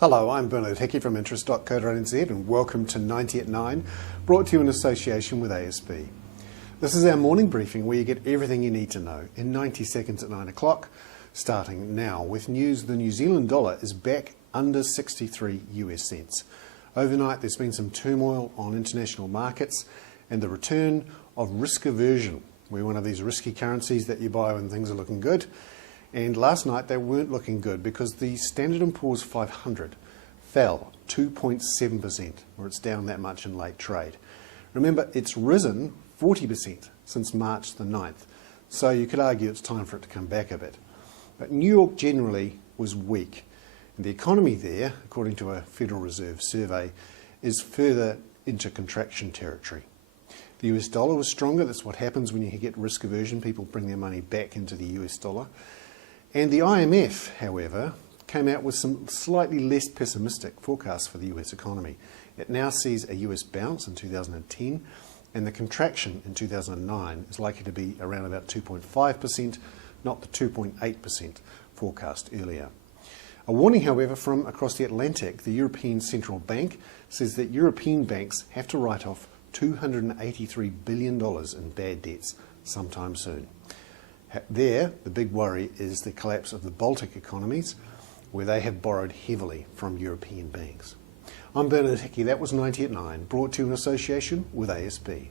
Hello, I'm Hickey from interest.co.nz and welcome to 90 at 9, brought to you in association with ASB. This is our morning briefing where you get everything you need to know in 90 seconds at 9 o'clock, starting now with news the New Zealand dollar is back under 63 US cents. Overnight there's been some turmoil on international markets and the return of risk aversion. We're one of these risky currencies that you buy when things are looking good. And last night they weren't looking good because the Standard & Poor's 500 fell 2.7%, or it's down that much in late trade. Remember, it's risen 40% since March the 9th, so you could argue it's time for it to come back a bit. But New York generally was weak, and the economy there, according to a Federal Reserve survey, is further into contraction territory. The US dollar was stronger. That's what happens when you get risk aversion. People bring their money back into the US dollar. And the IMF, however, came out with some slightly less pessimistic forecasts for the US economy. It now sees a US bounce in 2010, and the contraction in 2009 is likely to be around about 2.5%, not the 2.8% forecast earlier. A warning, however, from across the Atlantic, the European Central Bank says that European banks have to write off $283 billion in bad debts sometime soon. There, the big worry is the collapse of the Baltic economies, where they have borrowed heavily from European banks. I'm Hickey. That was 90 at 9, brought to you in association with ASB.